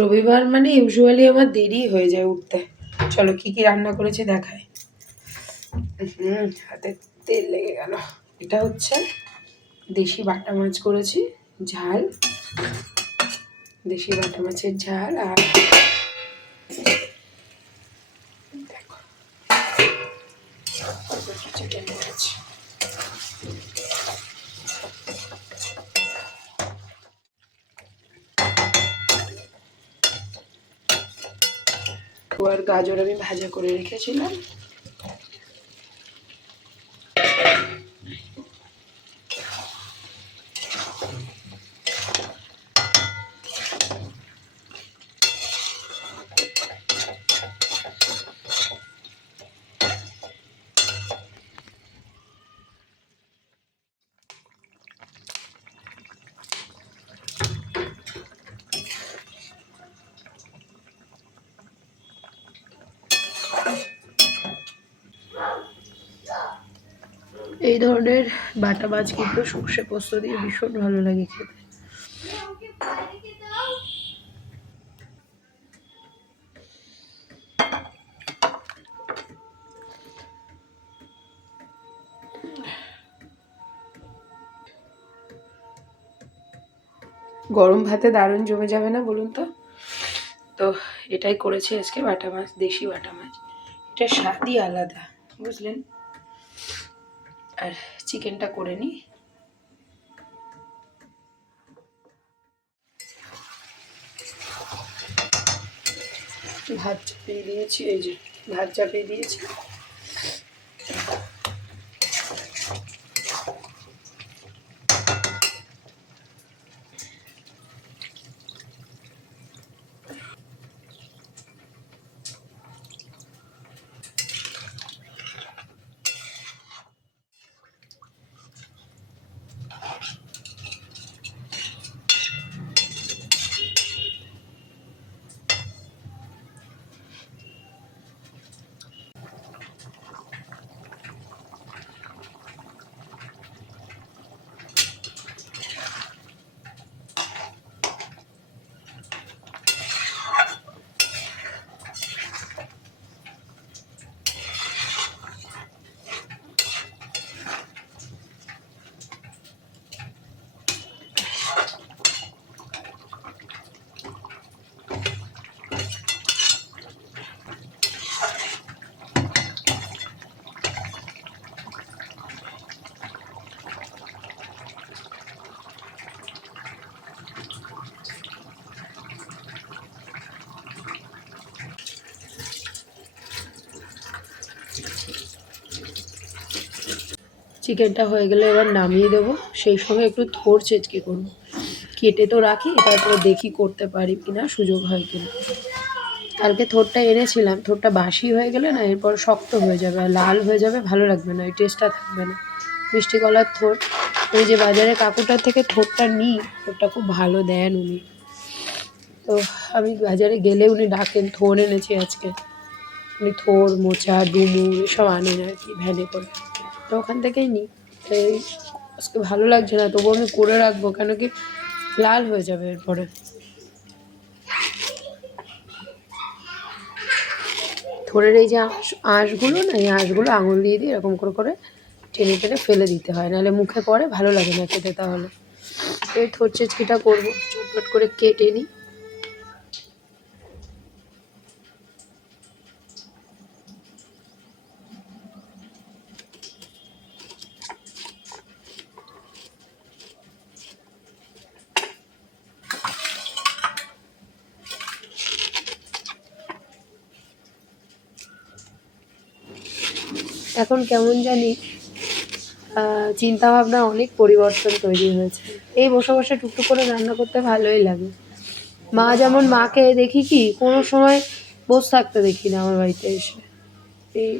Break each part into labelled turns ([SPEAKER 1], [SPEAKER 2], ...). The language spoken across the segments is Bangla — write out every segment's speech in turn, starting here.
[SPEAKER 1] রবিবার মানে ইউজুয়ালি আমার দেরি হয়ে যায় উঠতে। চলো, কি কি রান্না করেছি দেখায় হুম, হাতে তেল লেগে গেল। এটা হচ্ছে দেশি বাটা মাছ করেছি, ঝাল। দেশি বাটা মাছের ঝাল আর দেখো চিকেন করেছি। আর গাজর আমি ভাজা করে রেখেছিলাম। এই ধরনের বাটা মাছ কিন্তু সর্ষে পোস্ত দিয়ে ভীষণ ভালো লাগে খেতে। গরম ভাতে দারুণ জমে যাবে না বলুন তো? তো এটাই করেছি আজকে বাটা মাছ, দেশি বাটা মাছ। এটা স্বাদই আলাদা, বুঝলেন? আর চিকেনটা করে নিই ভাত চাপিয়ে দিয়েছি, এই যে ভাত চাপিয়ে দিয়েছি। চিকেনটা হয়ে গেলে এবার নামিয়ে দেবো। সেই সঙ্গে একটু থোর চেচকে করব। কেটে তো রাখি, তারপরে দেখি করতে পারি কিনা, সুযোগ হয় কিনা। কালকে থোরটা এনেছিলাম, থোরটা বাসি হয়ে গেলে না, এরপর শক্ত হয়ে যাবে আর লাল হয়ে যাবে, ভালো লাগবে না ওই টেস্টটা থাকবে না। মিষ্টি কলার থোর, ওই যে বাজারে কাকুটার থেকে থোরটা নিই থোরটা খুব ভালো দেন উনি। তো আমি বাজারে গেলে উনি ডাকেন, থোর এনেছি আজকে। উনি থোর, মোচা, ডুমুর, এসব আনেন আর কি, ভ্যানে করে। তো ওখান থেকেই নিই এই আজকে ভালো লাগছে না তবুও আমি করে রাখব, কেন কি লাল হয়ে যাবে এরপরে। থোড়ের এই যে আঁশ, আঁশগুলো না, এই আঁশগুলো আঙুল দিয়ে দিয়ে এরকম করে করে টেনে টেনে ফেলে দিতে হয়, নাহলে মুখে পড়ে, ভালো লাগে না খেতে তাহলে। এই থোর চেচকিটা করব, চটপট করে কেটে নিই। এখন কেমন জানি চিন্তাভাবনা অনেক পরিবর্তন তৈরি হয়েছে। এই বসে বসে টুকটুক করে রান্না করতে ভালোই লাগে। মা যেমন মাকে দেখি কি, কোনো সময় বসে থাকতে দেখি না আমার বাড়িতে এসে। এই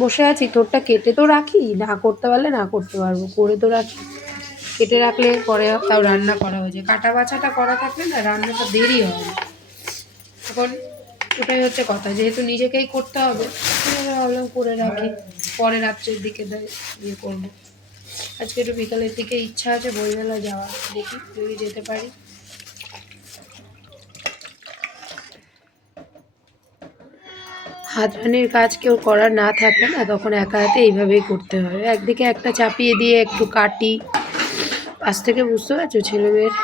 [SPEAKER 1] বসে আছি তোরটা কেটে তো রাখি, না করতে পারলে না করতে পারব, করে তো রাখি। কেটে রাখলে পরে তাও রান্না করা হয়ে যায়। কাটা বাছাটা করা থাকলে না রান্নাটা দেরি হয় এখন ওটাই হচ্ছে কথা, যেহেতু নিজেকেই করতে হবে ভাবলাম করে রাখি। পরে রাত্রের দিকে ইয়ে করব। আজকে একটু বিকালের দিকে ইচ্ছা আছে, বইমেলা যাওয়া, দেখি যদি যেতে পারি। হাতরানির কাজ কেউ করার না থাকলে না, তখন একা হাতে এইভাবেই করতে হয়। একদিকে একটা চাপিয়ে দিয়ে একটু কাটি, পাশ থেকে বুঝতে পারছ, ছেলেমেয়ের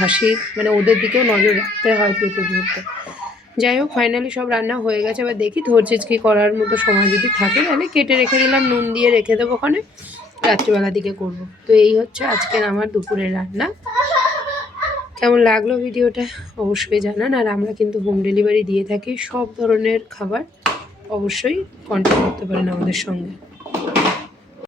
[SPEAKER 1] হাসি মানে ওদের দিকেও নজর রাখতে হয় প্রতি মুহূর্তে। যাই হোক ফাইনালি সব রান্না হয়ে গেছে, এবার দেখি ধৈর্যেচকি করার মতো সময় যদি থাকে, তাহলে কেটে রেখে দিলাম, নুন দিয়ে রেখে দেবো ওখানে, রাত্রিবেলা দিকে করব। তো এই হচ্ছে আজকের আমার দুপুরের রান্না। কেমন লাগল ভিডিওটা? অবশ্যই জানান, আর আমরা কিন্তু হোম ডেলিভারি দিয়ে থাকি, সব ধরনের খাবার অবশ্যই কন্ট্যাক্ট করতে পারেন আমাদের সঙ্গে।